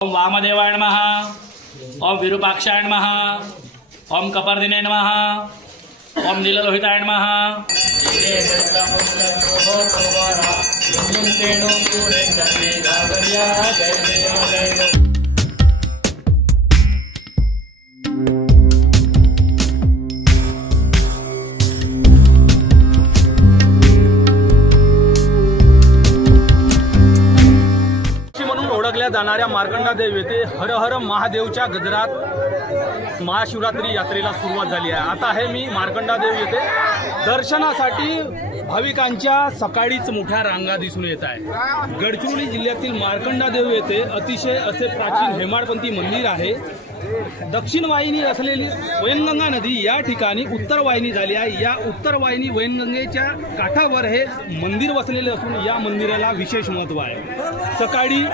ओम वामदेवाय नमः। ओम विरूपाक्षाय नमः। ओम कपर्दिने नमः। ओम नीललोहिताय नमः। ओळखल्या जाणाऱ्या मार्कंडा देव येथे हर हर महादेवच्या गजरात महाशिवरात्री यात्रेला सुरुवात झाली आहे। आता आहे मी मार्कंडा देव येथे दर्शनासाठी भाविकांच्या सकाळीच मोठ्या रांगा दिसून येत आहे। गडचिरोली जिल्ह्यातील मार्कंडा देव येथे अतिशय असे प्राचीन हेमाडपंथी मंदिर आहे। दक्षिण वाहिनी असलेली वैनगंगा नदी या ठिकाणी उत्तर वाहिनी झाली आहे। या उत्तर वाहिनी वैनगंगेच्या काठावर हे मंदिर वसलेले असून या मंदिराला विशेष महत्त्व आहे। सकाळी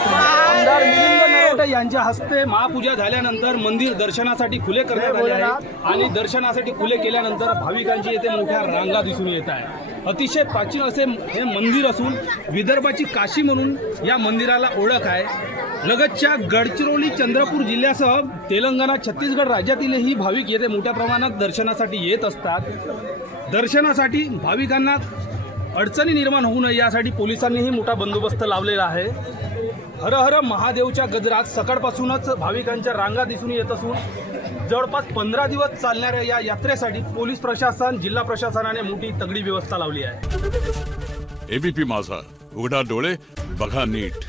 आमदार मिलिंद नरोटे यांच्या हस्ते महापूजा झाल्यानंतर मंदिर दर्शनासाठी खुले करण्यात आले आहे आणि दर्शनासाठी खुले केल्यानंतर भाविकांची येथे मोठ्या रांगा दिसून येत आहे। अतिशय प्राचीन असे हे मंदिर असून विदर्भाची काशी म्हणून या मंदिराला ओळख आहे। लगतच्या गडचिरोली चंद्रपूर जिल्ह्यासह तेलंगणा छत्तीसगड राज्यातीलही भाविक येथे मोठ्या प्रमाणात दर्शनासाठी येत असतात। दर्शनासाठी भाविकांना अडचणी निर्माण होऊ नये यासाठी पोलिसांनीही मोठा बंदोबस्त लावलेला आहे। हर हर महादेवच्या गजरात सकाळपासूनच भाविकांच्या रांगा दिसून येत असून जवळपास 15 दिवस चालणाऱ्या या यात्रेसाठी पोलीस प्रशासन जिल्हा प्रशासनाने मोठी तगडी व्यवस्था लावली आहे। एबीपी माझा, उघडा डोळे बघा नीट।